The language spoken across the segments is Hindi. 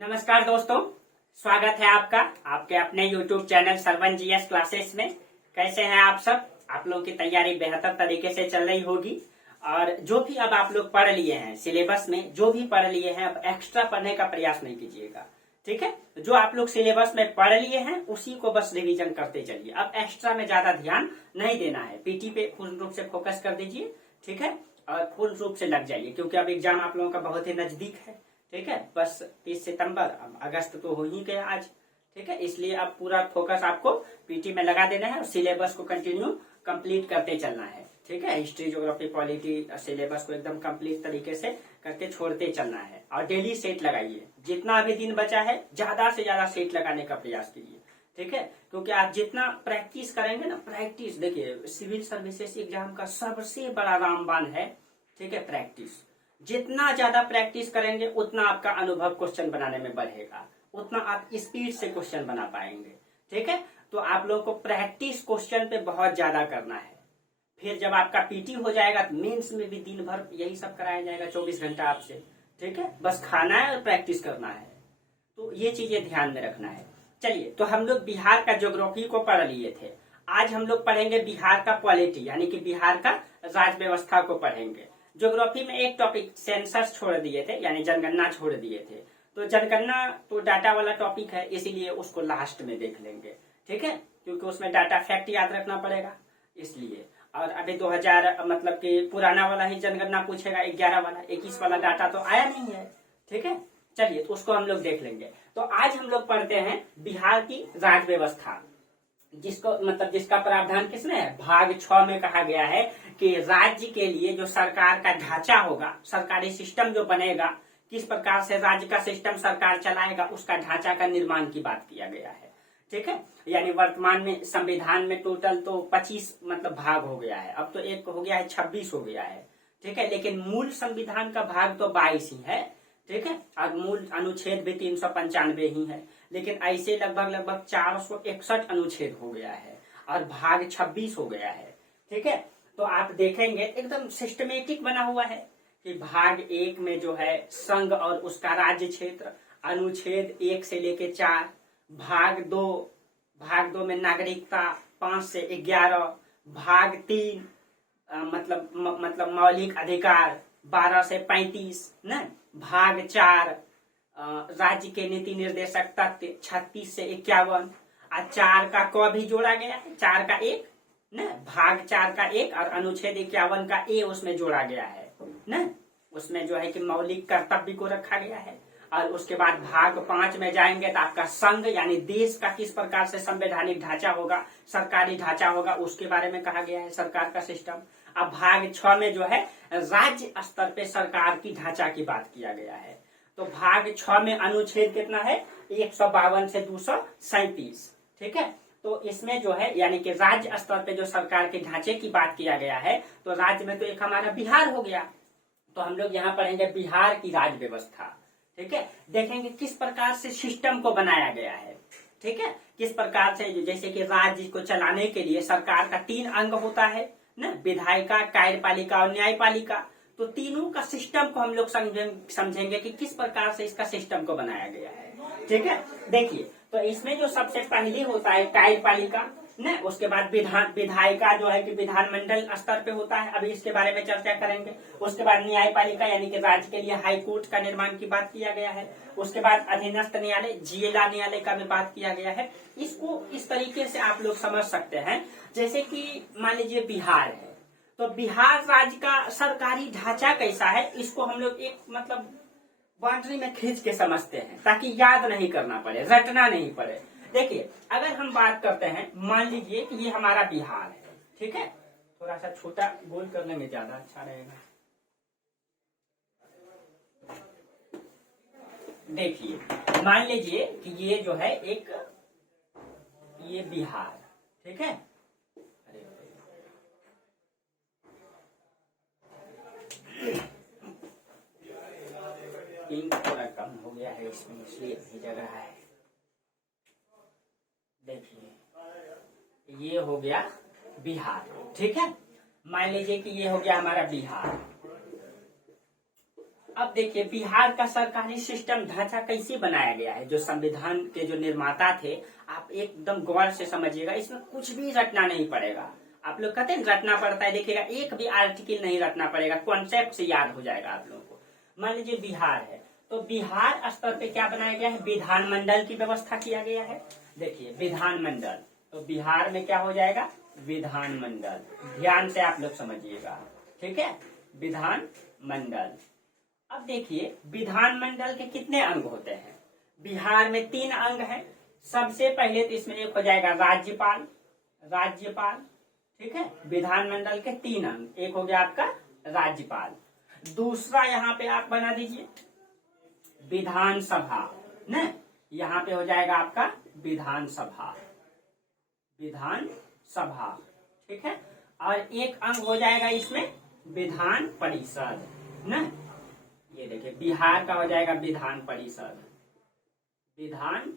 नमस्कार दोस्तों, स्वागत है आपका आपके अपने YouTube channel Sarvan GS classes में। कैसे हैं आप सब? आप लोगों की तैयारी बेहतर तरीके से चल रही होगी। और जो भी अब आप लोग पढ़ लिए हैं सिलेबस में, जो भी पढ़ लिए हैं, अब एक्स्ट्रा पढ़ने का प्रयास नहीं कीजिएगा, ठीक है। जो आप लोग सिलेबस में पढ़ लिए हैं उसी को बस रिवीजन करते चलिए। अब एक्स्ट्रा में ज्यादा ध्यान नहीं देना है, पीटी पे पूर्ण रूप से फोकस कर दीजिए, ठीक है। और पूर्ण रूप से लग जाइए, क्योंकि अब एग्जाम आप लोगों का बहुत ही नजदीक है, ठीक है। बस 30 सितंबर, अब अगस्त तो हो ही गया आज, ठीक है। इसलिए अब पूरा फोकस आपको पीटी में लगा देना है और सिलेबस को कंटिन्यू कंप्लीट करते चलना है, ठीक है। हिस्ट्री, ज्योग्राफी, पॉलिटी सिलेबस को एकदम कंप्लीट तरीके से करके छोड़ते चलना है। और डेली सेट लगाइए, जितना अभी दिन बचा है ज्यादा से ज्यादा सेट लगाने का प्रयास कीजिए, ठीक है। क्योंकि आप जितना प्रैक्टिस करेंगे ना, प्रैक्टिस, देखिए सिविल सर्विसेज एग्जाम का सबसे बड़ा रामबाण है, ठीक है, प्रैक्टिस। जितना ज्यादा प्रैक्टिस करेंगे उतना आपका अनुभव क्वेश्चन बनाने में बढ़ेगा, उतना आप स्पीड से क्वेश्चन बना पाएंगे, ठीक है। तो आप लोगों को प्रैक्टिस क्वेश्चन पे बहुत ज्यादा करना है। फिर जब आपका पीटी हो जाएगा तो मेंस में भी दिन भर यही सब कराया जाएगा, 24 घंटा आपसे, ठीक है। बस खाना है और प्रैक्टिस करना है, तो ये चीजें ध्यान में रखना है। चलिए, तो हम लोग बिहार का ज्योग्राफी को पढ़ लिए थे। आज हम लोग पढ़ेंगे बिहार का पॉलिटी, यानी कि बिहार का राज्य व्यवस्था को पढ़ेंगे। ज्योग्राफी में एक टॉपिक सेंसस छोड़ दिए थे, यानी जनगणना छोड़ दिए थे। तो जनगणना तो डाटा वाला टॉपिक है, इसीलिए उसको लास्ट में देख लेंगे, ठीक है। क्योंकि उसमें डाटा फैक्ट याद रखना पड़ेगा, इसलिए। और अभी 2000 मतलब कि पुराना वाला ही जनगणना पूछेगा, 11 वाला, 21 वाला डाटा तो आया नहीं है, ठीक है। चलिए, तो उसको हम लोग देख लेंगे। तो आज हम लोग पढ़ते हैं बिहार की राज्य व्यवस्था, जिसको मतलब जिसका प्रावधान किसमें है, भाग 6 में कहा गया है कि राज्य के लिए जो सरकार का ढांचा होगा, सरकारी सिस्टम जो बनेगा, किस प्रकार से राज्य का सिस्टम सरकार चलाएगा, उसका ढांचा का निर्माण की बात किया गया है, ठीक है। यानी वर्तमान में संविधान में टोटल तो 25 मतलब भाग हो गया है, अब तो एक हो गया है, 26 हो गया है, ठीक है। लेकिन मूल संविधान का भाग तो 22 ही है, ठीक है। और मूल अनुच्छेद भी 395 ही है, लेकिन ऐसे लगभग 461 अनुच्छेद हो गया है और भाग 26 हो गया है, ठीक है। तो आप देखेंगे एकदम सिस्टमेटिक बना हुआ है कि भाग 1 में जो है संघ और उसका राज्य क्षेत्र, अनुच्छेद 1 से लेके 4, भाग 2 में नागरिकता 5 से 11, भाग 3 मतलब मौलिक अधिकार 12 से 35 न, भाग 4 राज्य के नीति निर्देशक तथ्य 36 से 51, और 4 का क भी जोड़ा गया है, 4 का 1 न, भाग 4 का 1 और अनुच्छेद 51 का ए उसमें जोड़ा गया है न, उसमें जो है कि मौलिक कर्तव्य को रखा गया है। और उसके बाद भाग 5 में जाएंगे तो आपका संघ यानी देश का किस प्रकार से संवैधानिक ढांचा होगा, सरकारी ढांचा होगा, उसके बारे में कहा गया है, सरकार का सिस्टम। अब भाग 6 में जो है राज्य स्तर पे सरकार की ढांचा की बात किया गया है। तो भाग 6 में अनुच्छेद कितना है, 152 से 237, ठीक है। तो इसमें जो है यानी कि राज्य स्तर पे जो सरकार के ढांचे की बात किया गया है, तो राज्य में तो एक हमारा बिहार हो गया। तो हम लोग यहाँ पढ़ेंगे बिहार की राज्य व्यवस्था, ठीक है। देखेंगे किस प्रकार से सिस्टम को बनाया गया है, ठीक है। किस प्रकार से, जैसे कि राज्य को चलाने के लिए सरकार का 3 अंग होता है ना, विधायिका, कार्यपालिका और न्यायपालिका। तो तीनों का सिस्टम को हम लोग समझेंगे कि किस प्रकार से इसका सिस्टम को बनाया गया है, ठीक है। देखिए, तो इसमें जो सबसे पहले होता है कार्यपालिका न, उसके बाद विधायिका जो है कि विधानमंडल स्तर पे होता है, अभी इसके बारे में चर्चा करेंगे। उसके बाद न्यायपालिका यानी कि राज्य के लिए हाई कोर्ट का निर्माण की बात किया गया है। उसके बाद अधीनस्थ न्यायालय, जिला न्यायालय का भी बात किया गया है। इसको इस तरीके से आप लोग समझ सकते हैं, जैसे कि मान लीजिए बिहार है, तो बिहार राज्य का सरकारी ढांचा कैसा है, इसको हम लोग एक मतलब बाउंड्री में खींच के समझते हैं, ताकि याद नहीं करना पड़े, रटना नहीं पड़े। देखिए, अगर हम बात करते हैं, मान लीजिए कि ये हमारा बिहार है, ठीक है। थोड़ा सा छोटा गोल कर लेंगे, ज्यादा अच्छा रहेगा। देखिए, मान लीजिए कि ये जो है एक ये बिहार, ठीक है। इंक थोड़ा कम हो गया है इसमें, इसलिए इतनी जगह है। देखिए, ये हो गया बिहार, ठीक है। मान लीजिए कि ये हो गया हमारा बिहार, अब देखिए बिहार का सरकारी सिस्टम ढांचा कैसे बनाया गया है, जो संविधान के जो निर्माता थे, आप एकदम गौर से समझिएगा, इसमें कुछ भी रटना नहीं पड़ेगा। आप लोग कहते हैं रटना पड़ता है, देखिएगा एक भी आर्टिकल नहीं रटना पड़ेगा, कॉन्सेप्ट से याद हो जाएगा आप लोगों को। मान लीजिए बिहार है, तो बिहार स्तर पे क्या बनाया गया है, विधानमंडल की व्यवस्था किया गया है। देखिए विधानमंडल, तो बिहार में क्या हो जाएगा, विधानमंडल। ध्यान से आप लोग समझिएगा, ठीक है, विधानमंडल। अब देखिए विधानमंडल के कितने अंग होते हैं, बिहार में 3 अंग हैं। सबसे पहले तो इसमें एक हो जाएगा राज्यपाल, राज्यपाल, ठीक है। विधानमंडल के 3 अंग, एक हो गया आपका राज्यपाल। दूसरा यहाँ पे आप बना दीजिए विधानसभा, न यहाँ पे हो जाएगा आपका विधानसभा, विधानसभा, ठीक है। और एक अंग हो जाएगा इसमें विधान परिषद, न ये देखिए बिहार का हो जाएगा विधान परिषद, विधान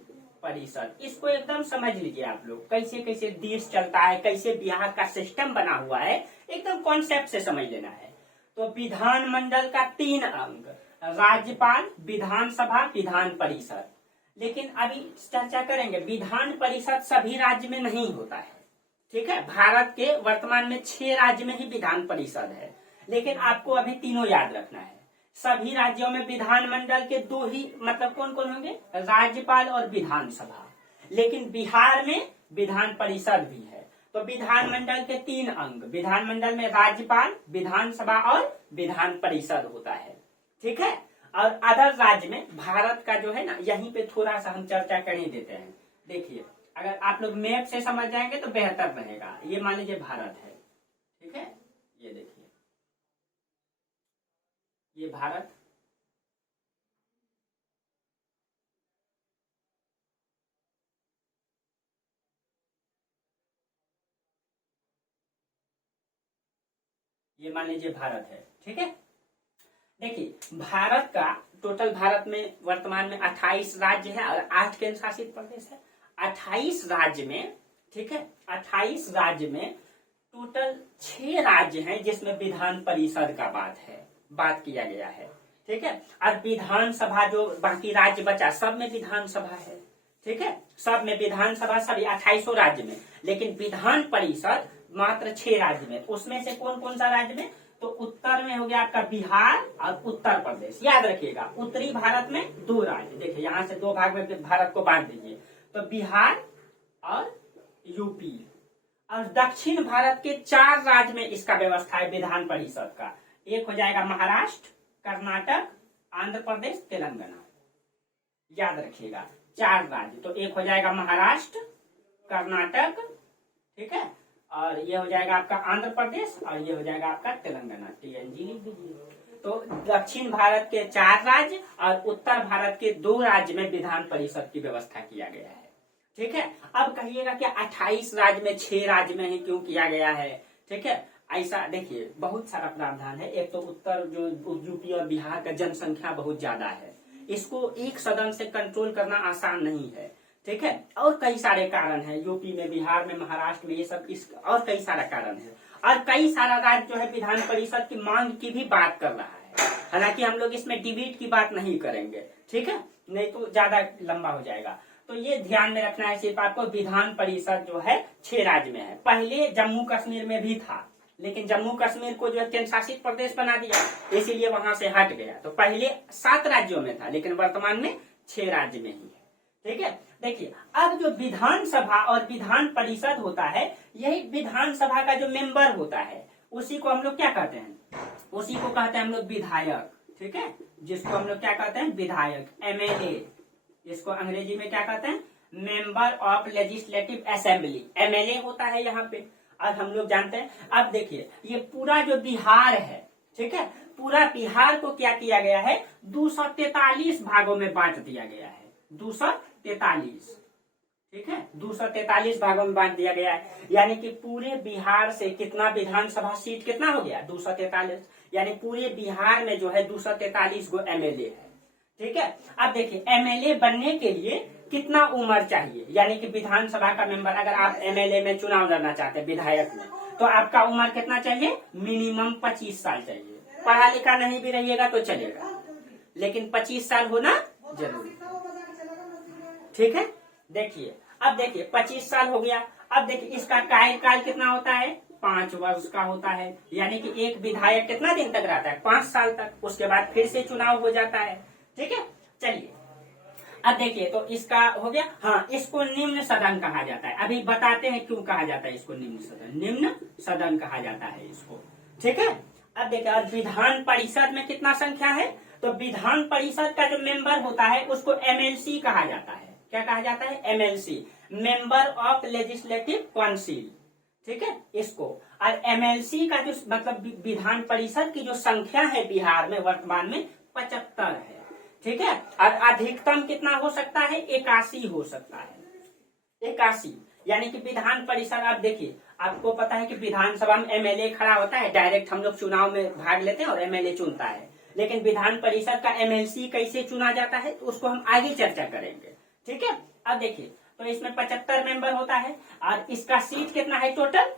परिषद। इसको एकदम समझ लीजिए आप लोग, कैसे कैसे देश चलता है, कैसे बिहार का सिस्टम बना हुआ है, एकदम कॉन्सेप्ट से समझ लेना है। तो विधानमंडल का 3 अंग, राज्यपाल, विधानसभा, विधान परिषद। लेकिन अभी चर्चा करेंगे, विधान परिषद सभी राज्य में नहीं होता है, ठीक है। भारत के वर्तमान में 6 राज्य में ही विधान परिषद है, लेकिन आपको अभी तीनों याद रखना है। सभी राज्यों में विधानमंडल के 2 ही, मतलब कौन कौन होंगे, राज्यपाल और विधानसभा। लेकिन बिहार में विधान परिषद भी है। तो विधानमंडल के 3 अंग, विधानमंडल में राज्यपाल, विधानसभा और विधान परिषद होता है, ठीक है। और अदर राज्य में भारत का जो है ना, यहीं पे थोड़ा सा हम चर्चा कर ही देते हैं। देखिए अगर आप लोग मैप से समझ जाएंगे तो बेहतर रहेगा। ये मान लीजिए भारत है, ठीक है, ये देखिए ये भारत, ये मान लीजिए भारत है, ठीक है। देखिए भारत का टोटल, भारत में वर्तमान में 28 राज्य है और 8 केंद्र शासित प्रदेश है। 28 राज्य में, ठीक है, 28 राज्य में टोटल 6 राज्य हैं जिसमें विधान परिषद का बात किया गया है, ठीक है। और विधानसभा जो बाकी राज्य बचा, सब में विधानसभा है, ठीक है, सब में विधानसभा, सभी 28 राज्य में। लेकिन विधान परिषद मात्र 6 राज्य में। उसमें से कौन कौन सा राज्य में, तो उत्तर में हो गया आपका बिहार और उत्तर प्रदेश। याद रखिएगा उत्तरी भारत में 2 राज्य, देखिए यहाँ से 2 भाग में भारत को बांट दीजिए, तो बिहार और यूपी। और दक्षिण भारत के 4 राज्य में इसका व्यवस्था है विधान परिषद का। एक हो जाएगा महाराष्ट्र, कर्नाटक, आंध्र प्रदेश, तेलंगाना। याद रखिएगा 4 राज्य, तो एक हो जाएगा महाराष्ट्र, कर्नाटक, ठीक है, और ये हो जाएगा आपका आंध्र प्रदेश, और ये हो जाएगा आपका तेलंगाना, TNG लिख दीजिए। तो दक्षिण भारत के 4 राज्य और उत्तर भारत के 2 राज्य में विधान परिषद की व्यवस्था किया गया है, ठीक है। अब कहिएगा कि 28 राज्य में 6 राज्य में ही क्यों किया गया है, ठीक है। ऐसा देखिए बहुत सारा प्रावधान है। एक तो उत्तर जो यूपी और बिहार का जनसंख्या बहुत ज्यादा है, इसको एक सदन से कंट्रोल करना आसान नहीं है, ठीक है। और कई सारे कारण हैं, यूपी में, बिहार में, महाराष्ट्र में, ये सब और कई सारा कारण है। और कई सारा राज्य जो है विधान परिषद की मांग की भी बात कर रहा है। हालांकि हम लोग इसमें डिबेट की बात नहीं करेंगे, ठीक है, नहीं तो ज्यादा लंबा हो जाएगा। तो ये ध्यान में रखना है सिर्फ आपको, विधान परिषद जो है 6 राज्य में है। पहले जम्मू कश्मीर में भी था, लेकिन जम्मू कश्मीर को जो है केंद्र शासित प्रदेश बना दिया, इसीलिए वहां से हट गया। तो पहले 7 राज्यों में था, लेकिन वर्तमान में 6 राज्य में ही है, ठीक है। देखिए अब जो विधानसभा और विधान परिषद होता है, यही विधानसभा का जो मेंबर होता है उसी को हम लोग क्या कहते हैं, उसी को कहते हैं हम लोग विधायक, ठीक है, जिसको हम लोग क्या कहते हैं, विधायक, MLA। इसको अंग्रेजी में क्या कहते हैं, member of legislative assembly, MLA होता है यहाँ पे। और हम लोग जानते हैं, अब देखिए ये पूरा जो बिहार है, ठीक है, पूरा बिहार को क्या किया गया है, 243 भागों में बांट दिया गया है, 243, ठीक है, 243 भागों में बांट दिया गया है। यानी कि पूरे बिहार से कितना विधानसभा सीट कितना हो गया, 243। यानी पूरे बिहार में जो है 243 गो MLA है, ठीक है। अब देखिए MLA बनने के लिए कितना उम्र चाहिए, यानी कि विधानसभा का मेंबर, अगर आप MLA में चुनाव लड़ना चाहते हैं विधायक में, तो आपका उम्र कितना चाहिए, मिनिमम 25 साल चाहिए। पढ़ा लिखा नहीं भी रहिएगा तो चलेगा, लेकिन 25 साल होना जरूरी। ठीक है, देखिए अब देखिए 25 साल हो गया। अब देखिए इसका कार्यकाल कितना होता है, 5 वर्ष का होता है। यानी कि एक विधायक कितना दिन तक रहता है, 5 साल तक। उसके बाद फिर से चुनाव हो जाता है। ठीक है, चलिए अब देखिए तो इसका हो गया। हाँ, इसको निम्न सदन कहा जाता है। अभी बताते हैं क्यों कहा जाता है इसको निम्न सदन। निम्न सदन कहा जाता है इसको। ठीक है, अब देखिए और विधान परिषद में कितना संख्या है, तो विधान परिषद का जो मेंबर होता है उसको एमएलसी कहा जाता है। क्या कहा जाता है, MLC, member of legislative council. ठीक है, इसको। और एमएलसी का जो मतलब विधान परिषद की जो संख्या है बिहार में वर्तमान में 75 है। ठीक है, और अधिकतम कितना हो सकता है, 81 हो सकता है। 81 यानी कि विधान परिषद। आप देखिए, आपको पता है कि विधानसभा में एमएलए खड़ा होता है, डायरेक्ट हम लोग चुनाव में भाग लेते हैं और एमएलए चुनता है। लेकिन विधान परिषद का एमएलसी कैसे चुना जाता है तो उसको हम आगे चर्चा करेंगे। ठीक है, अब देखिए तो इसमें 75 मेंबर होता है और इसका सीट कितना है, टोटल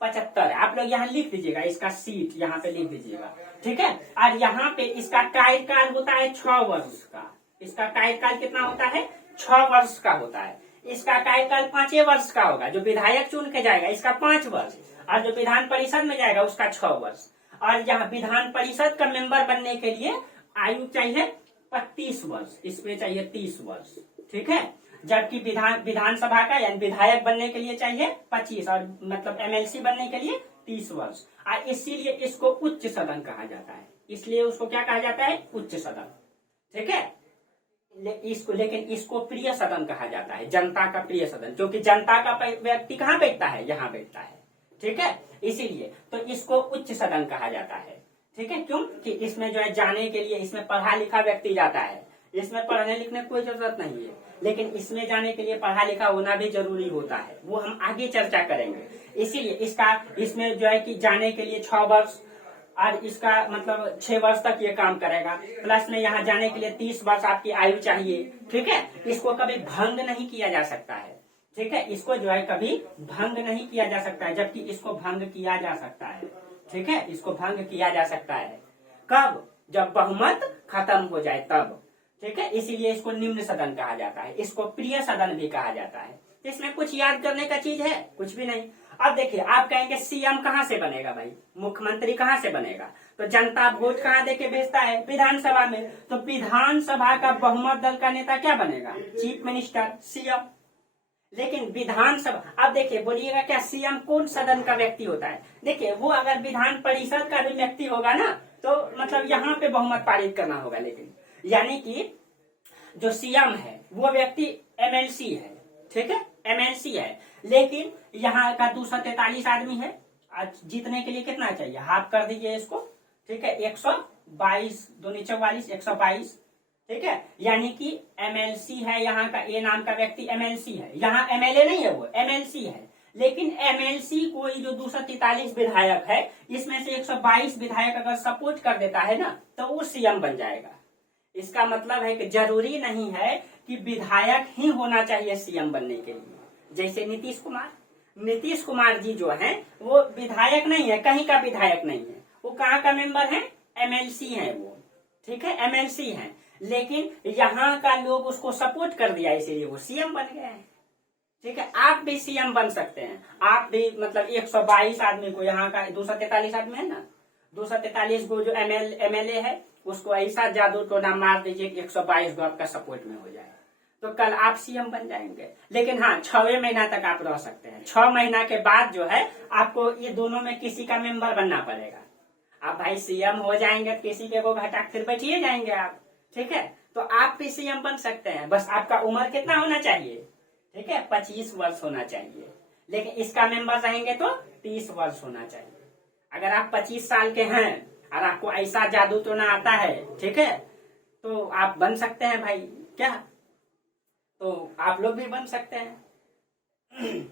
75 है। आप लोग यहाँ लिख दीजिएगा, इसका सीट यहाँ पे लिख दीजिएगा। ठीक है, और यहाँ पे इसका कार्यकाल होता है 6 वर्ष का। इसका कार्यकाल कितना होता है, 6 वर्ष का होता है। इसका कार्यकाल 5 वर्ष का होगा। जो विधायक चुन के जाएगा इसका 5 वर्ष, और जो विधान परिषद में जाएगा उसका 6 वर्ष। और यहाँ विधान परिषद का मेंबर बनने के लिए आयु चाहिए 35 वर्ष, इसमें चाहिए 30 वर्ष। ठीक है, जबकि विधानसभा का यानी विधायक बनने के लिए चाहिए 25 और मतलब एमएलसी बनने के लिए 30 वर्ष। और इसीलिए इसको उच्च सदन कहा जाता है। इसलिए उसको क्या कहा जाता है, उच्च सदन। ठीक है, लेकिन इसको प्रिय सदन कहा जाता है, जनता का प्रिय सदन, क्योंकि जनता का व्यक्ति कहाँ बैठता है, यहाँ बैठता है। ठीक है, इसीलिए तो इसको उच्च सदन कहा जाता है। ठीक है, क्यों कि इसमें जो है जाने के लिए इसमें पढ़ा लिखा व्यक्ति जाता है। इसमें पढ़ने लिखने की कोई जरूरत नहीं है, लेकिन इसमें जाने के लिए पढ़ा लिखा होना भी जरूरी होता है, वो हम आगे चर्चा करेंगे। इसीलिए इसमें जो है कि जाने के लिए 6 वर्ष और इसका मतलब 6 वर्ष तक ये काम करेगा। प्लस में यहाँ जाने के लिए 30 वर्ष आपकी आयु चाहिए। ठीक है, इसको कभी भंग नहीं किया जा सकता है। ठीक है, इसको जो है कभी भंग नहीं किया जा सकता है, जबकि इसको भंग किया जा सकता है। ठीक है, इसको भंग किया जा सकता है कब, जब बहुमत खत्म हो जाए तब। ठीक है, इसीलिए इसको निम्न सदन कहा जाता है। इसको प्रिय सदन भी कहा जाता है। इसमें कुछ याद करने का चीज है, कुछ भी नहीं। अब देखिए आप कहेंगे सीएम कहाँ से बनेगा भाई, मुख्यमंत्री कहाँ से बनेगा, तो जनता वोट कहाँ देके भेजता है, विधानसभा में। तो विधानसभा का बहुमत दल का नेता क्या बनेगा, चीफ मिनिस्टर, सीएम। लेकिन विधानसभा, अब देखिए बोलिएगा क्या सीएम कौन सदन का व्यक्ति होता है, देखिए वो अगर विधान परिषद का भी व्यक्ति होगा ना तो मतलब यहाँ पे बहुमत पारित करना होगा। लेकिन यानी कि जो सीएम है वो व्यक्ति एमएलसी है। ठीक है, एमएलसी है, लेकिन यहाँ का 243 आदमी है। आज जीतने के लिए कितना चाहिए, हाफ कर दीजिए इसको। ठीक है, 122, 244, 122। ठीक है, यानी कि एमएलसी है यहाँ का, ए नाम का व्यक्ति एमएलसी है। यहाँ एमएलए नहीं है, वो एमएलसी है। लेकिन एमएलसी कोई जो 243 विधायक है इसमें से 122 विधायक अगर सपोर्ट कर देता है ना तो वो सीएम बन जाएगा। इसका मतलब है कि जरूरी नहीं है कि विधायक ही होना चाहिए सीएम बनने के लिए। जैसे नीतीश कुमार जी जो हैं वो विधायक नहीं है, कहीं का विधायक नहीं है, वो कहाँ का मेंबर है, एमएलसी है वो। ठीक है, एमएलसी है, लेकिन यहाँ का लोग उसको सपोर्ट कर दिया इसीलिए वो सीएम बन गए हैं। ठीक है, आप भी सीएम बन सकते हैं। आप भी मतलब 122 आदमी को, यहाँ का 243 आदमी है ना, 243 को जो एमएलए है उसको ऐसा जादू टोना मार दीजिए कि 122 को आपका सपोर्ट में हो जाए, तो कल आप सीएम बन जाएंगे। लेकिन हाँ, 6वें महीना तक आप रह सकते हैं। 6 महीना के बाद जो है आपको ये दोनों में किसी का मेंबर बनना पड़ेगा। आप भाई सीएम हो जाएंगे किसी के को घटा फिर बैठिए जाएंगे आप। ठीक है, तो आप भी सीएम बन सकते हैं, बस आपका उम्र कितना होना चाहिए, ठीक है, 25 वर्ष होना चाहिए। लेकिन इसका मेंबर रहेंगे तो 30 वर्ष होना चाहिए। अगर आप 25 साल के हैं और आपको ऐसा जादू टोना आता है, ठीक है, तो आप बन सकते हैं भाई, क्या, तो आप लोग भी बन सकते हैं।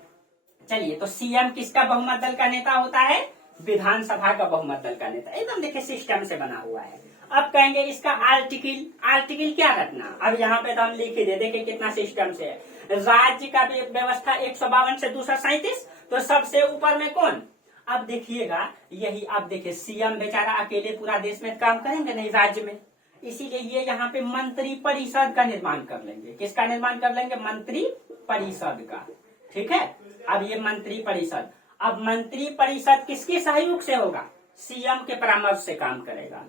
चलिए, तो सीएम किसका बहुमत दल का नेता होता है, विधानसभा का बहुमत दल का नेता। एकदम देखिए सिस्टम से बना हुआ है। अब कहेंगे इसका आर्टिकल क्या रखना, अब यहाँ पे तो हम लिख ही दे, देखिए कितना सिस्टम से है। राज्य का व्यवस्था 152 से 237, तो सबसे ऊपर में कौन, अब देखिएगा यही, अब देखिए सीएम बेचारा अकेले पूरा देश में काम करेंगे नहीं, राज्य में इसीलिए ये यहाँ पे मंत्री परिषद का निर्माण कर लेंगे। किसका निर्माण कर लेंगे? मंत्री परिषद का। ठीक है, अब ये मंत्री परिषद, अब मंत्री परिषद किसके सहयोग से होगा? सीएम के परामर्श से काम करेगा।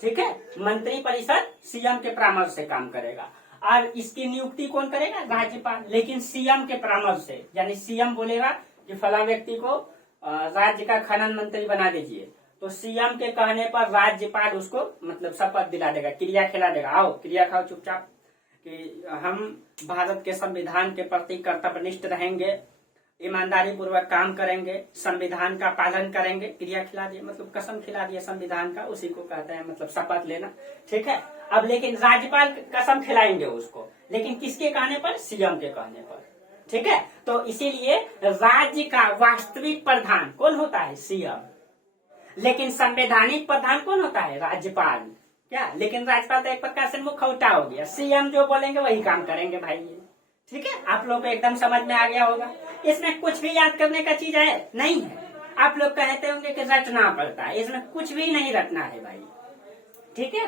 ठीक है, मंत्री परिषद सीएम के परामर्श से काम करेगा और इसकी नियुक्ति कौन करेगा? राज्यपाल, लेकिन सीएम के परामर्श से। यानी सीएम बोलेगा कि फला व्यक्ति को राज्य का खनन मंत्री बना दीजिए, तो सीएम के कहने पर राज्यपाल उसको मतलब शपथ दिला देगा, क्रिया खिला देगा, आओ क्रिया खाओ चुपचाप, कि हम भारत के संविधान के प्रति कर्तव्यनिष्ठ रहेंगे, ईमानदारी पूर्वक काम करेंगे, संविधान का पालन करेंगे, क्रिया खिला दिए मतलब कसम खिला दिया संविधान का, उसी को कहते हैं मतलब शपथ लेना। ठीक है, अब लेकिन राज्यपाल कसम खिलाएंगे उसको, लेकिन किसके कहने पर? सीएम के कहने पर। ठीक है, तो इसीलिए राज्य का वास्तविक प्रधान कौन होता है? सीएम, लेकिन संवैधानिक प्रधान कौन होता है? राज्यपाल। क्या? लेकिन राज्यपाल तो एक प्रकार से मुखौटा हो गया, सीएम जो बोलेंगे वही काम करेंगे भाई ये। ठीक है, आप लोग को एकदम समझ में आ गया होगा। इसमें कुछ भी याद करने का चीज है नहीं है। आप लोग कहते होंगे कि रटना पड़ता है, इसमें कुछ भी नहीं रटना है भाई। ठीक है,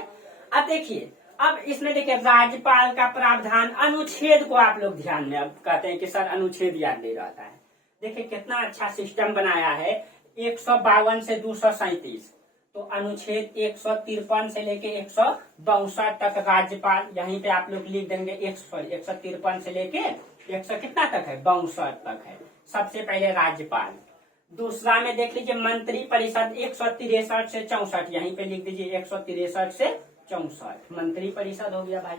अब देखिए, अब इसमें देखिए राज्यपाल का प्रावधान, अनुच्छेद को आप लोग ध्यान में, अब कहते हैं कि सर अनुच्छेद याद नहीं रहता है। देखिए कितना अच्छा सिस्टम बनाया है, 152 से 237, तो अनुच्छेद 153 से लेके 162 तक राज्यपाल, यहीं पे आप लोग लिख देंगे 153 से लेके 100 कितना तक है? 62 तक है। सबसे पहले राज्यपाल। दूसरा में देख लीजिए मंत्री परिषद 163 से 64, यहीं पे लिख दीजिए 163 से 64, मंत्री परिषद हो गया भाई।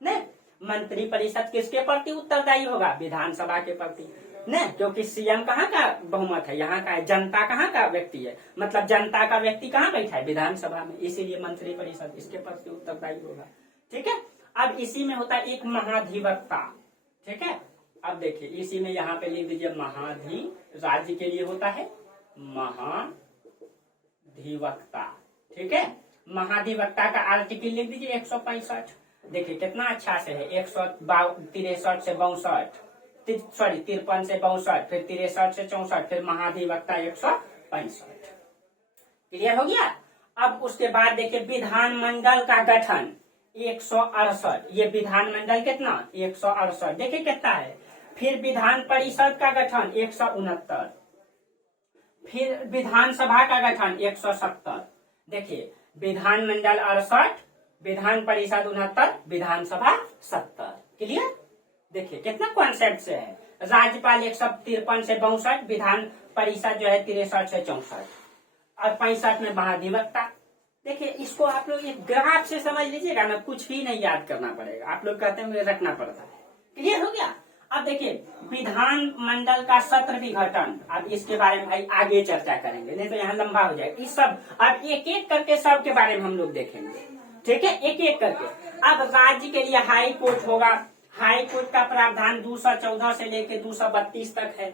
नहीं, मंत्री परिषद किसके प्रति उत्तरदायी होगा? विधानसभा के प्रति। नहीं, क्योंकि सीएम कहाँ का बहुमत है? यहाँ का है। जनता कहाँ का व्यक्ति है? मतलब जनता का व्यक्ति कहाँ बैठा है? विधानसभा में, इसीलिए मंत्री परिषद इसके प्रति उत्तरदायी होगा। ठीक है, अब इसी में होता है एक महाधिवक्ता। ठीक है, अब देखिए इसी में यहाँ पे लिख दीजिए राज्य के लिए होता है महाधिवक्ता। ठीक है, महाधिवक्ता का आर्टिकल लिख दीजिए 165। देखिए कितना अच्छा से है, 163 से 62, सॉरी 53 से 62, फिर 63 से 64, फिर महाधिवक्ता 165। क्लियर हो गया? अब उसके बाद देखिए विधानमंडल का गठन 168, ये विधानमंडल कितना? 168, देखिए कितना है। फिर विधान परिषद का गठन 169, फिर विधानसभा का गठन 170। देखिए विधानमंडल 68, विधान परिषद 69, विधानसभा 70। क्लियर? देखिए कितना कॉन्सेप्ट से है। राज्यपाल 153 से 62, विधान परिषद जो है 63 से 64 और 65 में महाधिवक्ता। देखिए इसको आप लोग एक ग्राफ से समझ लीजिएगा ना, कुछ भी नहीं याद करना पड़ेगा। आप लोग कहते हैं मुझे रखना पड़ता है। क्लियर हो गया? अब देखिए विधान मंडल का सत्र विघटन, अब इसके बारे में भाई आगे चर्चा करेंगे, नहीं तो यहाँ लंबा हो जाएगा। इस सब अब एक एक करके सब के बारे में हम लोग देखेंगे। ठीक है, एक एक करके। अब राज्य के लिए हाई कोर्ट होगा, हाई कोर्ट का प्रावधान 214 से लेके 232 तक है।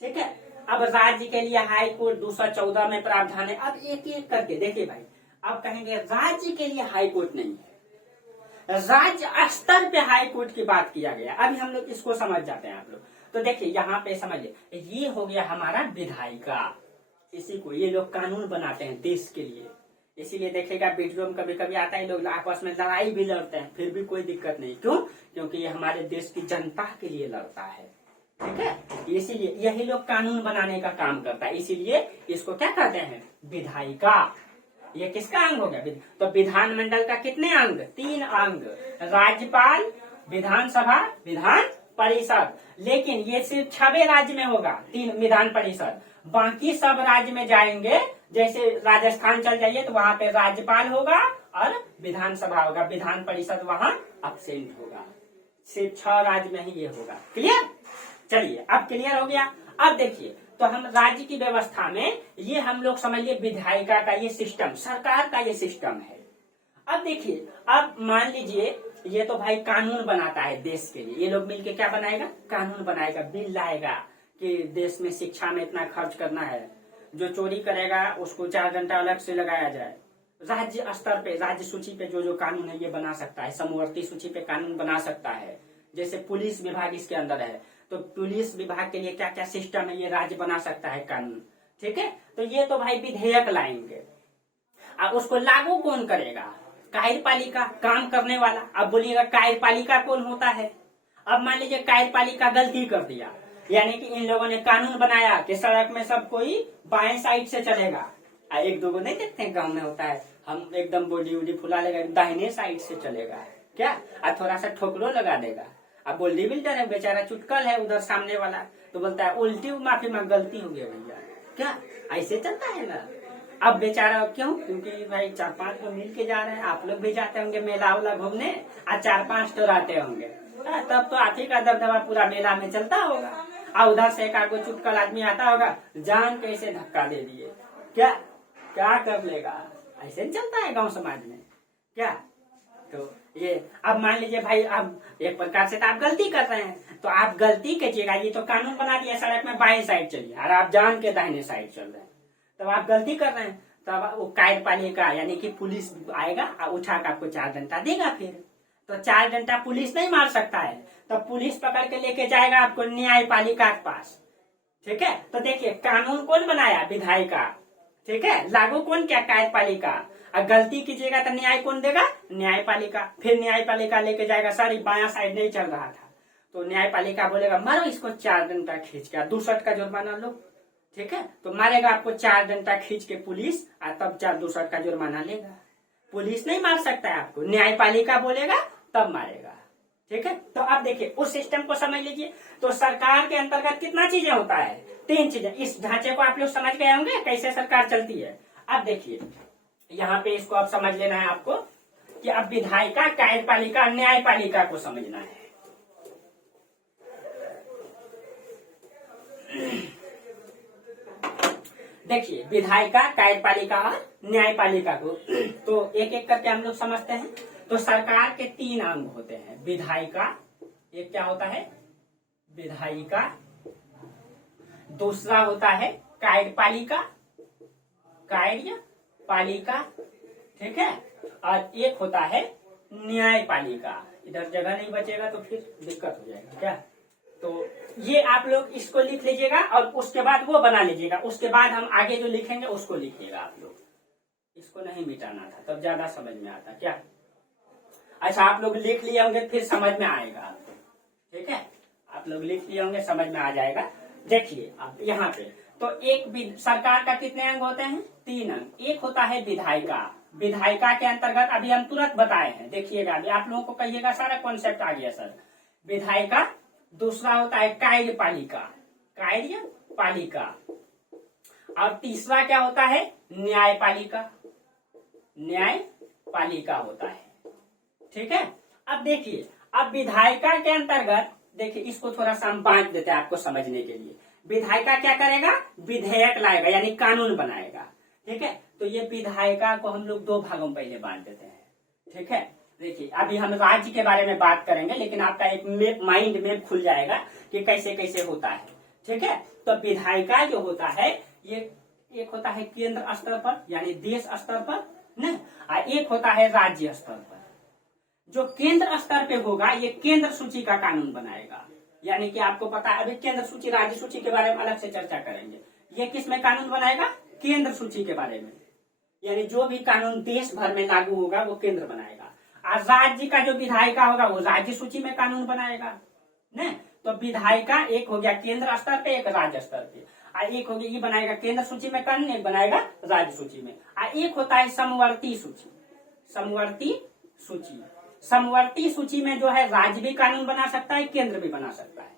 ठीक है, अब राज्य के लिए हाई कोर्ट 214 में प्रावधान है। अब एक एक करके देखिए भाई, अब कहेंगे राज्य के लिए हाई कोर्ट नहीं है, राज्य स्तर पे हाई कोर्ट की बात किया गया। अभी हम लोग इसको समझ जाते हैं आप लोग। तो देखिए यहाँ पे समझिए, ये हो गया हमारा विधायिका, इसी को ये लोग कानून बनाते हैं देश के लिए। इसीलिए देखेगा वीडियो में कभी कभी आता है लोग आपस में लड़ाई भी लड़ते हैं, फिर भी कोई दिक्कत नहीं। क्यों? क्योंकि ये हमारे देश की जनता के लिए लड़ता है। ठीक है, इसीलिए यही लोग कानून बनाने का काम करता है, इसीलिए इसको क्या कहते हैं? विधायिका। ये किसका अंग हो गया? तो विधानमंडल का कितने अंग? 3 अंग, राज्यपाल, विधानसभा, विधान परिषद। लेकिन ये सिर्फ 6 राज्य में होगा, 3 विधान परिषद, बाकी सब राज्य में जाएंगे। जैसे राजस्थान चल जाइए तो वहां पे राज्यपाल होगा और विधानसभा होगा, विधान परिषद वहां अब्सेंट होगा। सिर्फ 6 राज्य में ही ये होगा। क्लियर? चलिए अब क्लियर हो गया। अब देखिए, तो हम राज्य की व्यवस्था में ये हम लोग समझिए विधायिका का ये सिस्टम, सरकार का ये सिस्टम है। अब देखिए, अब मान लीजिए ये तो भाई कानून बनाता है देश के लिए। ये लोग मिलके क्या बनाएगा? कानून बनाएगा, बिल लाएगा कि देश में शिक्षा में इतना खर्च करना है, जो चोरी करेगा उसको 4 घंटा अलग से लगाया जाए। राज्य स्तर पे, राज्य सूची पे जो जो कानून है ये बना सकता है, समवर्ती सूची पे कानून बना सकता है। जैसे पुलिस विभाग इसके अंदर है, तो पुलिस विभाग के लिए क्या क्या सिस्टम है ये राज्य बना सकता है कानून। ठीक है, तो ये तो भाई विधेयक लाएंगे। अब उसको लागू कौन करेगा? कार्यपालिका काम करने वाला। अब बोलिएगा कार्यपालिका कौन होता है? अब मान लीजिए कार्यपालिका गलती कर दिया, यानी कि इन लोगों ने कानून बनाया कि सड़क में सब कोई बाएं साइड से चलेगा। एक दो को नहीं देखते हैं गांव में होता है, हम एकदम बॉडी वॉडी फुला लेगा, दाहिने साइड से चलेगा क्या, और थोड़ा सा ठोकरो लगा देगा। अब बॉडी बिल्डर है बेचारा, चुटकल है उधर सामने वाला, तो बोलता है उल्टी माफी में गलती हो गया भैया, क्या ऐसे चलता है ना। अब बेचारा क्यों? क्योंकि भाई 4-5 लोग मिल के जा रहे हैं, आप लोग भी जाते होंगे मेला उला घूमने, और 4-5 तो रहते होंगे, तब तो हाथी का दबदबा पूरा मेला में चलता होगा। और उधर से एक आगो चुटकल आदमी आता होगा, जान कैसे धक्का दे दिए, क्या क्या कर लेगा। ऐसे चलता है गांव समाज में क्या। तो ये अब मान लीजिए भाई, अब एक प्रकार से तो आप गलती कर रहे हैं, तो आप गलती कीजिएगा, ये तो कानून बना दिया सड़क में बाएं साइड चलिए, और आप जान के दाहिने साइड चल रहे हैं, तब आप गलती कर रहे हैं। तब वो कार्यपालिका यानी कि पुलिस आएगा और उठा कर आपको 4 डंडा देगा। फिर तो 4 डंडा पुलिस नहीं मार सकता है, तब पुलिस पकड़ के लेके जाएगा आपको न्यायपालिका के पास। ठीक है, तो देखिए कानून कौन बनाया? विधायिका। ठीक है, लागू कौन किया? कार्यपालिका। और गलती कीजिएगा तो न्याय कौन देगा? न्यायपालिका। फिर न्यायपालिका लेके जाएगा, सर ये बायां साइड नहीं चल रहा था, तो न्यायपालिका बोलेगा मारो इसको 4 डंडा खींच के, 62 का जुर्माना लो। ठीक है, तो मारेगा आपको 4 डंडा खींच के पुलिस, और तब 62 का जुर्माना लेगा। पुलिस नहीं मार सकता है आपको, न्यायपालिका बोलेगा तब मारेगा। ठीक है, तो अब देखिए उस सिस्टम को समझ लीजिए। तो सरकार के अंतर्गत कितना चीजें होता है? 3 चीजें। इस ढांचे को आप लोग समझ गए होंगे कैसे सरकार चलती है। अब देखिए यहाँ पे इसको अब समझ लेना है आपको कि अब विधायिका, कार्यपालिका, न्यायपालिका को समझना है। देखिए विधायिका, कार्यपालिका और न्यायपालिका को तो एक एक करके हम लोग समझते हैं। तो सरकार के 3 अंग होते हैं। विधायिका, एक क्या होता है? विधायिका। दूसरा होता है कार्यपालिका, कार्यपालिका। ठीक है, और एक होता है न्यायपालिका। इधर जगह नहीं बचेगा तो फिर दिक्कत हो जाएगी क्या। तो ये आप लोग इसको लिख लीजिएगा और उसके बाद वो बना लीजिएगा। उसके बाद हम आगे जो लिखेंगे उसको लिखिएगा आप लोग। इसको नहीं मिटाना था, तब ज्यादा समझ में आता क्या। ऐसा आप लोग लिख लिए होंगे फिर समझ में आएगा आपको। ठीक है, आप लोग लिख लिए होंगे, समझ में आ जाएगा। देखिए अब यहाँ पे तो एक सरकार का कितने अंग होते हैं? 3 अंग। एक होता है विधायिका। विधायिका के अंतर्गत अभी हम तुरंत बताए हैं, देखिएगा अभी आप लोगों को कहिएगा सारा कॉन्सेप्ट आ गया सर। विधायिका। दूसरा होता है कार्यपालिका, कार्यपालिका। और तीसरा क्या होता है? न्यायपालिका, न्यायपालिका होता है। ठीक है, अब देखिए अब विधायिका के अंतर्गत देखिए, इसको थोड़ा सा हम बांट देते हैं आपको समझने के लिए। विधायिका क्या करेगा? विधेयक लाएगा, यानी कानून बनाएगा। ठीक है, तो ये विधायिका को हम लोग 2 भागों में पहले बांट देते हैं। ठीक है, देखिए अभी हम राज्य के बारे में बात करेंगे, लेकिन आपका एक मैप, माइंड मैप खुल जाएगा कि कैसे कैसे होता है। ठीक है, तो विधायिका जो होता है ये एक होता है केंद्र स्तर पर, यानी देश स्तर पर न, और एक होता है राज्य स्तर पर। जो केंद्र स्तर पे होगा ये केंद्र सूची का कानून बनाएगा, यानी कि आपको पता है अभी केंद्र सूची, राज्य सूची के बारे में अलग से चर्चा करेंगे। ये किस में कानून बनाएगा? केंद्र सूची के बारे में, यानी जो भी कानून देश भर में लागू होगा वो केंद्र बनाएगा। और राज्य का जो विधायिका होगा वो राज्य सूची में कानून बनाएगा न। तो विधायिका एक हो गया केंद्र स्तर पे, एक राज्य स्तर पे, और एक हो गया ये बनाएगा केंद्र सूची में कानून, एक बनाएगा राज्य सूची में। और एक होता है समवर्ती सूची, समवर्ती सूची। समवर्ती सूची में जो है राज्य भी कानून बना सकता है, केंद्र भी बना सकता है।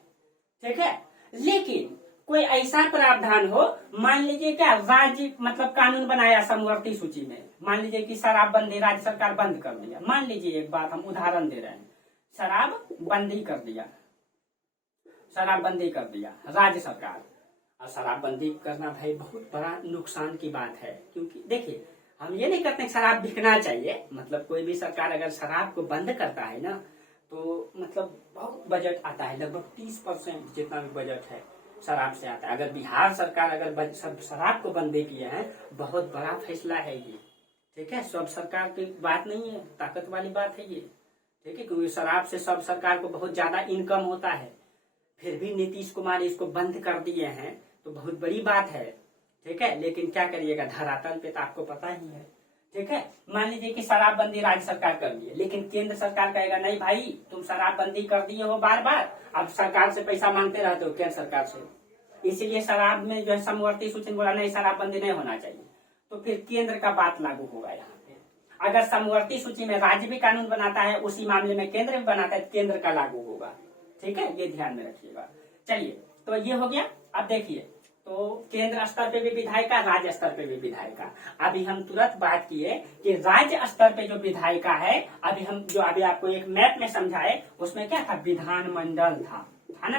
ठीक है, लेकिन कोई ऐसा प्रावधान हो, मान लीजिए क्या राज्य मतलब कानून बनाया समवर्ती सूची में, मान लीजिए कि शराबबंदी राज्य सरकार बंद कर दिया। मान लीजिए एक बात हम उदाहरण दे रहे हैं, शराबबंदी कर दिया, शराबबंदी कर दिया राज्य सरकार। और शराबबंदी करना भाई बहुत बड़ा नुकसान की बात है, क्योंकि देखिए हम ये नहीं कहते शराब बिकना चाहिए, मतलब कोई भी सरकार अगर शराब को बंद करता है ना तो मतलब बहुत बजट आता है, लगभग 30% जितना भी बजट है शराब से आता है। अगर बिहार सरकार अगर सब शराब को बंद किए हैं, बहुत बड़ा फैसला है ये। ठीक है, सब सरकार की बात नहीं है, ताकत वाली बात है ये। ठीक है, क्योंकि शराब से सब सरकार को बहुत ज्यादा इनकम होता है, फिर भी नीतीश कुमार इसको बंद कर दिए हैं तो बहुत बड़ी बात है। ठीक है, लेकिन क्या करिएगा, धरातल पे तो आपको पता ही है। ठीक है। मान लीजिए कि शराबबंदी राज्य सरकार कर रही है, लेकिन केंद्र सरकार कहेगा नहीं भाई तुम शराबबंदी कर दिए हो बार बार, अब सरकार से पैसा मांगते रहते हो केंद्र सरकार से, इसीलिए शराब में जो है समवर्ती सूची में बोला नहीं शराबबंदी नहीं होना चाहिए, तो फिर केंद्र का बात लागू होगा यहाँ पे। अगर समवर्ती सूची में राज्य भी कानून बनाता है, उसी मामले में केंद्र भी बनाता है, केंद्र का लागू होगा। ठीक है, ये ध्यान में रखिएगा। चलिए, तो ये हो गया। अब देखिए, तो केंद्र स्तर पे भी विधायिका, राज्य स्तर पे भी विधायिका। अभी हम तुरंत बात किए कि राज्य स्तर पे जो विधायिका है, अभी आपको एक मैप में समझाए, उसमें क्या था, विधानमंडल था ना,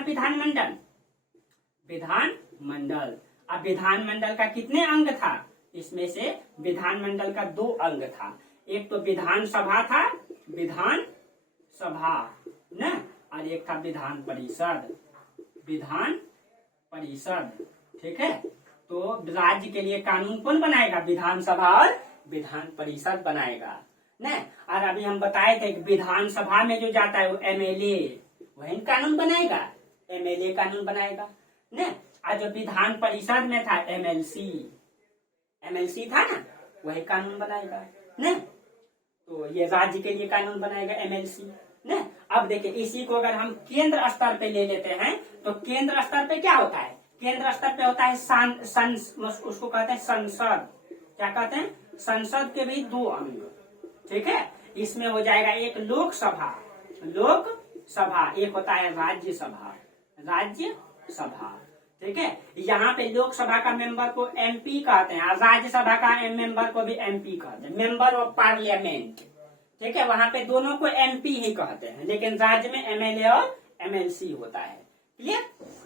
विधानमंडल। अब विधानमंडल का कितने अंग था, इसमें से विधानमंडल का 2 अंग था, एक तो विधानसभा था, विधानसभा न, और एक था विधान परिषद। ठीक है, तो राज्य के लिए कानून कौन बनाएगा, विधानसभा और विधान परिषद बनाएगा न। और अभी हम बताए थे कि विधानसभा में जो जाता है वो एमएलए वही कानून बनाएगा, एमएलए कानून बनाएगा न। और जो विधान परिषद में था एमएलसी था ना, वही कानून बनाएगा न। तो ये राज्य के लिए कानून बनाएगा एमएलसी न। अब देखिए, इसी को अगर हम केंद्र स्तर पे ले लेते हैं, तो केंद्र स्तर पे क्या होता है, केंद्र स्तर पे होता है उसको कहते हैं संसद। क्या कहते हैं, संसद के भी 2 अंग। ठीक है, इसमें हो जाएगा एक लोकसभा, एक होता है राज्यसभा। ठीक है, यहाँ पे लोकसभा का मेंबर को एमपी कहते हैं और राज्यसभा का मेंबर को भी एमपी कहते हैं, मेंबर ऑफ पार्लियामेंट। ठीक है, वहां पे दोनों को एमपी ही कहते हैं, लेकिन राज्य में एमएलए और एमएलसी होता है। क्लियर।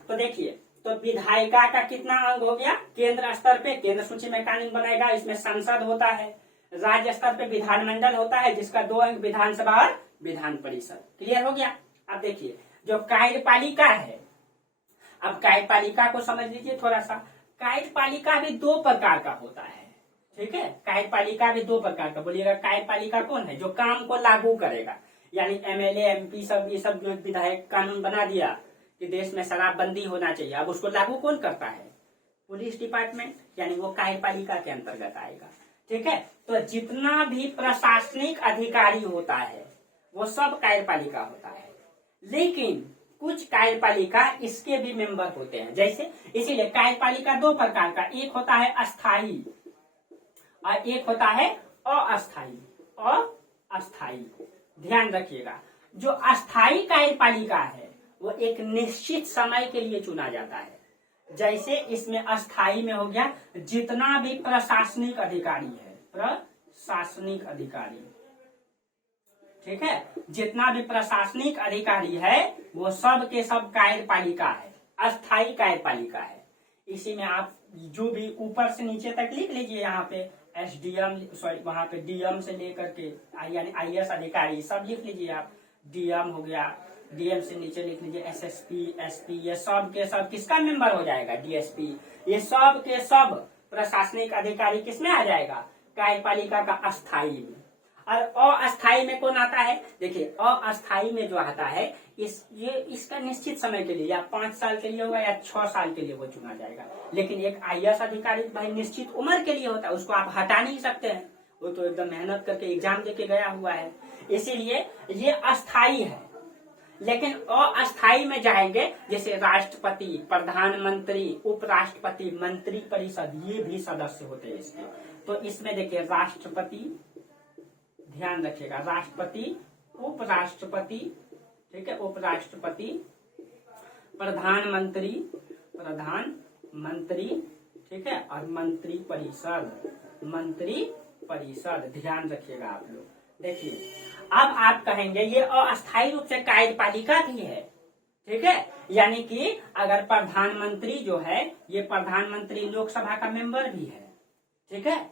तो देखिए, तो विधायिका का कितना अंग हो गया, केंद्र स्तर पे केंद्र सूची में कानून बनाएगा, इसमें संसद होता है। राज्य स्तर पे विधानमंडल होता है, जिसका 2 अंग विधानसभा और विधान परिषद। क्लियर हो गया। अब देखिए, जो कार्यपालिका है, अब कार्यपालिका को समझ लीजिए थोड़ा सा। कार्यपालिका भी 2 प्रकार का होता है। ठीक है, कार्यपालिका भी 2 प्रकार का। बोलिएगा कार्यपालिका कौन है, जो काम को लागू करेगा, यानी एमएलए एमपी सब ये सब जो विधायक कानून बना दिया कि देश में शराबबंदी होना चाहिए, अब उसको लागू कौन करता है, पुलिस डिपार्टमेंट, यानी वो कार्यपालिका के अंतर्गत आएगा। ठीक है, तो जितना भी प्रशासनिक अधिकारी होता है वो सब कार्यपालिका होता है, लेकिन कुछ कार्यपालिका इसके भी मेंबर होते हैं। जैसे, इसीलिए कार्यपालिका 2 प्रकार का, एक होता है अस्थाई और एक होता है अस्थाई। ध्यान रखिएगा, जो अस्थाई कार्यपालिका है वो एक निश्चित समय के लिए चुना जाता है। जैसे इसमें अस्थाई में हो गया जितना भी प्रशासनिक अधिकारी है, ठीक है, जितना भी प्रशासनिक अधिकारी है वो सब के सब कार्यपालिका है, अस्थाई कार्यपालिका है। इसी में आप जो भी ऊपर से नीचे तक लिख लीजिए, यहाँ पे एसडीएम, वहां पे डीएम से लेकर के यानी आईएएस अधिकारी सब लिख लीजिए आप। डीएम हो गया, डीएम से नीचे लिख लीजिए एसएसपी, एसपी, ये सब के सब किसका मेंबर हो जाएगा, डीएसपी। ये सब के सब प्रशासनिक अधिकारी किसमें आ जाएगा, कार्यपालिका का अस्थाई में। और अस्थाई में कौन आता है, देखिए अस्थाई में जो आता है इसका निश्चित समय के लिए या 5 साल के लिए होगा या 6 साल के लिए वो चुना जाएगा। लेकिन एक आईएएस अधिकारी भाई निश्चित उम्र के लिए होता है, उसको आप हटा नहीं सकते हैं, वो तो एकदम मेहनत करके एग्जाम देके गया हुआ है, इसीलिए ये अस्थाई है। लेकिन अस्थाई में जाएंगे, जैसे राष्ट्रपति, प्रधानमंत्री, उपराष्ट्रपति, मंत्री परिषद, ये भी सदस्य होते हैं इसके। तो इसमें देखिए राष्ट्रपति, ध्यान रखिएगा, राष्ट्रपति, उपराष्ट्रपति, ठीक है, उपराष्ट्रपति, प्रधानमंत्री, ठीक है, और मंत्री परिषद, ध्यान रखिएगा आप लोग। देखिए, अब आप कहेंगे ये अस्थायी रूप से कार्यपालिका भी है, ठीक है, यानी कि अगर प्रधानमंत्री जो है ये प्रधानमंत्री लोकसभा का मेंबर भी है, ठीक है।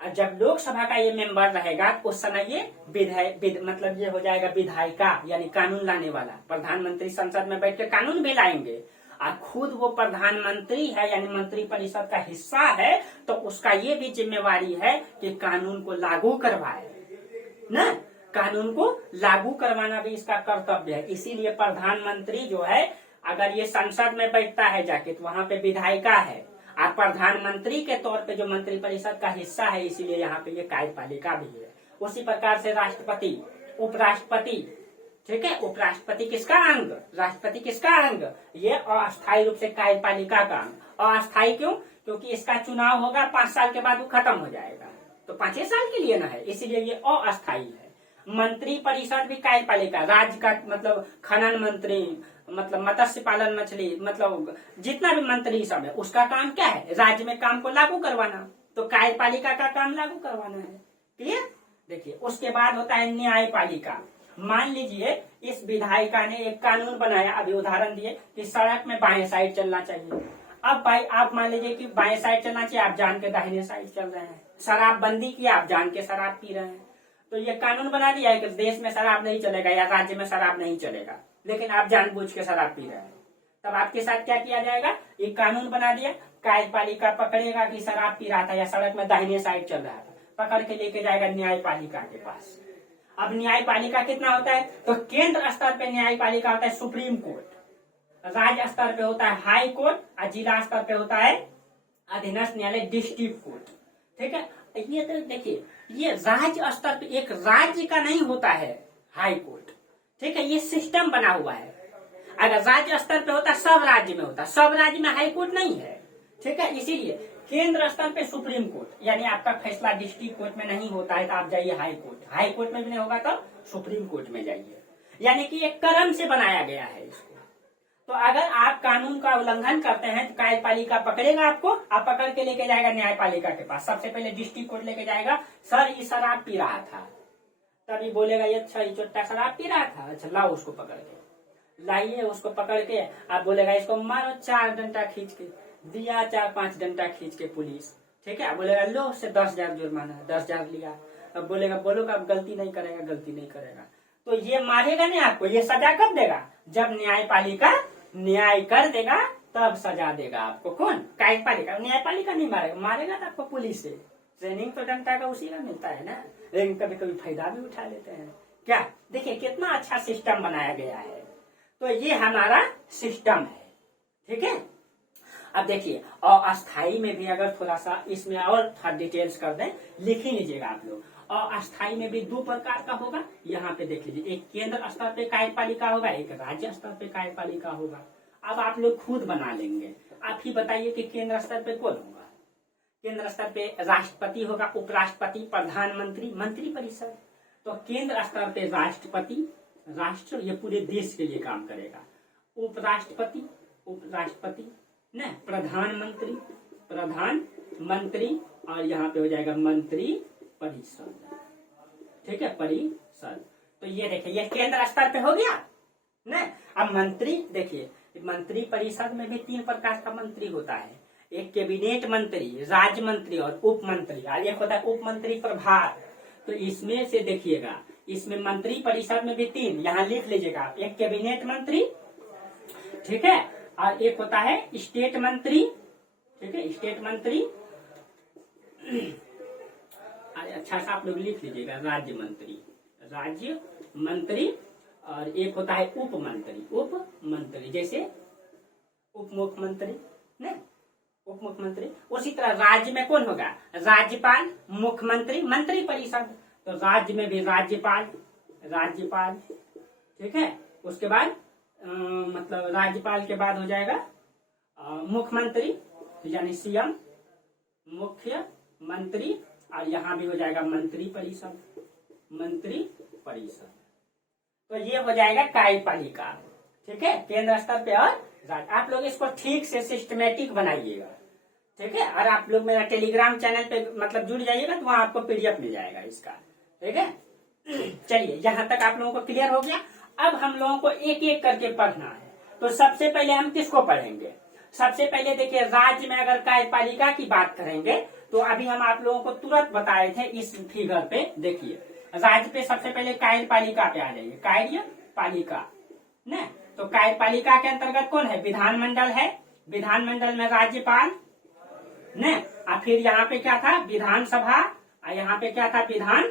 जब लोकसभा का ये मेंबर रहेगा उस समय ये मतलब ये हो जाएगा विधायिका, यानी कानून लाने वाला। प्रधानमंत्री संसद में बैठ के कानून भी लाएंगे और खुद वो प्रधानमंत्री है यानी मंत्री परिषद का हिस्सा है, तो उसका ये भी जिम्मेवारी है कि कानून को लागू करवाए ना, कानून को लागू करवाना भी इसका कर्तव्य है। इसीलिए प्रधानमंत्री जो है अगर ये संसद में बैठता है जाके तो वहां पे विधायिका है, आप प्रधानमंत्री के तौर पे जो मंत्रिपरिषद का हिस्सा है, इसीलिए यहाँ पे ये कार्यपालिका भी है। उसी प्रकार से राष्ट्रपति, उपराष्ट्रपति, ठीक है, उपराष्ट्रपति किसका अंग, राष्ट्रपति किसका अंग, ये अस्थायी रूप से कार्यपालिका का अंग। अस्थायी क्यों? क्योंकि इसका चुनाव होगा 5 साल के बाद वो खत्म हो जाएगा, तो 5 साल के लिए ना है, इसीलिए ये अस्थायी है। मंत्री परिषद भी कार्यपालिका, राज्य का मतलब खनन मंत्री, मतलब मत्स्य पालन, मछली, मतलब जितना भी मंत्री सब है, उसका काम क्या है, राज्य में काम को लागू करवाना, तो कार्यपालिका का काम लागू करवाना है। क्लियर? देखिए, उसके बाद होता है न्यायपालिका। मान लीजिए इस विधायिका ने एक कानून बनाया, अभी उदाहरण दिए कि सड़क में बाएं साइड चलना चाहिए। अब भाई आप मान लीजिए कि बाएं साइड चलना चाहिए, आप जान के दाहिने साइड चल रहे हैं। शराबबंदी की, आप जान के शराब पी रहे हैं, तो ये कानून बना दिया है कि देश में शराब नहीं चलेगा या राज्य में शराब नहीं चलेगा, लेकिन आप जानबूझ के शराब पी रहे हैं। तब आपके साथ क्या किया जाएगा, एक कानून बना दिया, कार्यपालिका पकड़ेगा कि शराब पी रहा था या सड़क में दाहिने साइड चल रहा था, पकड़ के लेके जाएगा न्यायपालिका के पास। अब न्यायपालिका कितना होता है, तो केंद्र स्तर पे न्यायपालिका होता है सुप्रीम कोर्ट, राज्य स्तर पे होता है हाई कोर्ट, और जिला स्तर पे होता है अधीनस्थ न्यायालय, डिस्ट्रिक्ट कोर्ट। ठीक है, ये तो देखिए, ये राज्य स्तर पे एक राज्य का नहीं होता है हाई कोर्ट, ठीक है, ये सिस्टम बना हुआ है। अगर राज्य स्तर पे होता, सब राज्य में होता, सब राज्य में हाई कोर्ट नहीं है, ठीक है, इसीलिए केंद्र स्तर पे सुप्रीम कोर्ट, यानी आपका फैसला डिस्ट्रिक्ट कोर्ट में नहीं होता है तो आप जाइए हाई कोर्ट, हाई कोर्ट में भी नहीं होगा तो सुप्रीम कोर्ट में जाइए, यानी कि एक क्रम से बनाया गया है इसको। तो अगर आप कानून का उल्लंघन करते हैं तो कार्यपालिका पकड़ेगा आपको, आप पकड़ के लेके जाएगा न्यायपालिका के पास। सबसे पहले डिस्ट्रिक्ट कोर्ट लेके जाएगा, सर ये शराब पी रहा था, तभी बोलेगा ये अच्छा ये चोट्टा शराब पी रहा था, अच्छा लाओ उसको पकड़ के लाइए, उसको पकड़ के आप बोलेगा इसको मारो 4 डंडा खींच के, दिया 4-5 डंडा खींच के पुलिस, ठीक है, बोलेगा लो से 10,000 जुर्माना, 10,000 लिया। अब बोलेगा बोलो अब गलती नहीं करेगा, गलती नहीं करेगा, तो ये मारेगा नहीं आपको, ये सजा कब देगा, जब न्यायपालिका न्याय कर देगा तब सजा देगा आपको। कौन? कार्यपालिका। न्यायपालिका नहीं मारेगा, मारेगा तो आपको पुलिस से। ट्रेनिंग तो जनता का उसी का मिलता है ना, लेकिन कभी कभी फायदा भी उठा लेते हैं। क्या देखिए कितना अच्छा सिस्टम बनाया गया है, तो ये हमारा सिस्टम है, ठीक है। अब देखिए अस्थाई में भी अगर थोड़ा सा इसमें और डिटेल्स कर दें, लिख ही लीजिएगा आप लोग। अस्थाई में भी 2 प्रकार का होगा, यहाँ पे देख लीजिए, एक केंद्र स्तर पे कार्यपालिका होगा, एक राज्य स्तर पे कार्यपालिका होगा। अब आप लोग खुद बना लेंगे, आप ही बताइए कि केंद्र स्तर पे कौन होगा। केंद्र स्तर पे राष्ट्रपति होगा, उपराष्ट्रपति, प्रधानमंत्री, मंत्रिपरिषद। तो केंद्र स्तर पे राष्ट्रपति, राष्ट्र ये पूरे देश के लिए काम करेगा, उपराष्ट्रपति, उपराष्ट्रपति न, प्रधानमंत्री, प्रधानमंत्री, और यहाँ पे हो जाएगा मंत्री परिषद, ठीक है, परिषद। तो ये देखिए ये केंद्र स्तर पे हो गया न। अब मंत्री देखिए, मंत्री परिषद में भी 3 प्रकार का मंत्री होता है, एक कैबिनेट मंत्री, राज्य मंत्री और उप मंत्री, और एक होता है उप मंत्री प्रभार। तो इसमें से देखिएगा, इसमें मंत्री परिषद में भी 3, यहाँ लिख लीजिएगा आप, एक कैबिनेट मंत्री, ठीक है, और एक होता है स्टेट मंत्री, ठीक है, स्टेट मंत्री, अच्छा सा आप लोग लिख लीजिएगा, राज्य मंत्री, राज्य मंत्री, और एक होता है उप मंत्री, उप मंत्री, जैसे उप मुख्यमंत्री न, उप मुख्यमंत्री। उसी तरह राज्य में कौन होगा, राज्यपाल, मुख्यमंत्री, मंत्री परिषद। तो राज्य में भी राज्यपाल, राज्यपाल, ठीक है, उसके बाद मतलब राज्यपाल के बाद हो जाएगा मुख्यमंत्री, यानी सीएम, मुख्यमंत्री, और यहाँ भी हो जाएगा मंत्री परिषद, मंत्री परिषद। तो ये हो जाएगा कार्यपालिका, ठीक है, केंद्र स्तर पे और राज्य। आप लोग इसको ठीक से सिस्टमेटिक बनाइएगा, ठीक है, और आप लोग मेरा टेलीग्राम चैनल पे मतलब जुड़ जाइएगा तो वहां आपको पीडीएफ मिल जाएगा इसका, ठीक है। चलिए यहाँ तक आप लोगों को क्लियर हो गया। अब हम लोगों को एक एक करके पढ़ना है, तो सबसे पहले हम किसको पढ़ेंगे, सबसे पहले देखिए राज्य में अगर कार्यपालिका की बात करेंगे तो अभी हम आप लोगों को तुरंत बताए थे इस फिगर पे, देखिए राज्य पे सबसे पहले कार्यपालिका पे आ जाइए, कार्यपालिका न। तो कार्यपालिका के अंतर्गत कौन है, विधानमंडल है, विधानमंडल में राज्यपाल न, और फिर यहाँ पे क्या था, विधानसभा, और यहाँ पे क्या था, विधान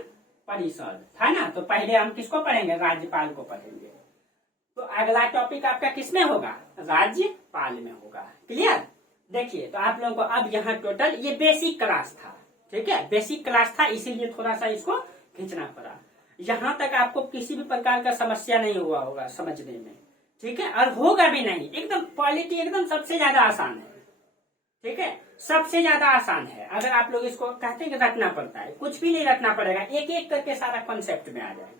परिषद था ना। तो पहले हम किसको पढ़ेंगे, राज्यपाल को पढ़ेंगे। तो अगला टॉपिक आपका किसमें होगा, राज्यपाल में होगा। क्लियर? देखिए, तो आप लोगों को अब यहाँ टोटल ये बेसिक क्लास था, ठीक है, बेसिक क्लास था, इसीलिए थोड़ा सा इसको खींचना पड़ा। यहाँ तक आपको किसी भी प्रकार का समस्या नहीं हुआ होगा समझने में, ठीक है, और होगा भी नहीं। एकदम क्वालिटी एकदम सबसे ज्यादा आसान है, ठीक है, सबसे ज्यादा आसान है। अगर आप लोग इसको कहते हैं कि रटना पड़ता है, कुछ भी नहीं रटना पड़ेगा, एक एक करके सारा कॉन्सेप्ट में आ जाएगा।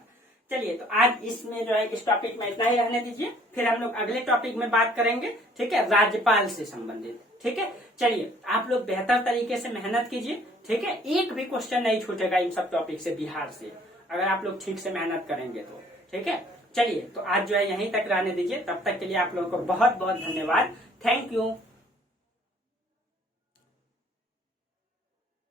चलिए, तो आज इसमें जो है इस टॉपिक में इतना ही रहने दीजिए, फिर हम लोग अगले टॉपिक में बात करेंगे, ठीक है, राज्यपाल से संबंधित, ठीक है। चलिए, आप लोग बेहतर तरीके से मेहनत कीजिए, ठीक है, एक भी क्वेश्चन नहीं छूटेगा इन सब टॉपिक से बिहार से, अगर आप लोग ठीक से मेहनत करेंगे तो, ठीक है। चलिए, तो आज जो है यहीं तक रहने दीजिए, तब तक के लिए आप लोगों को बहुत बहुत धन्यवाद, थैंक यू।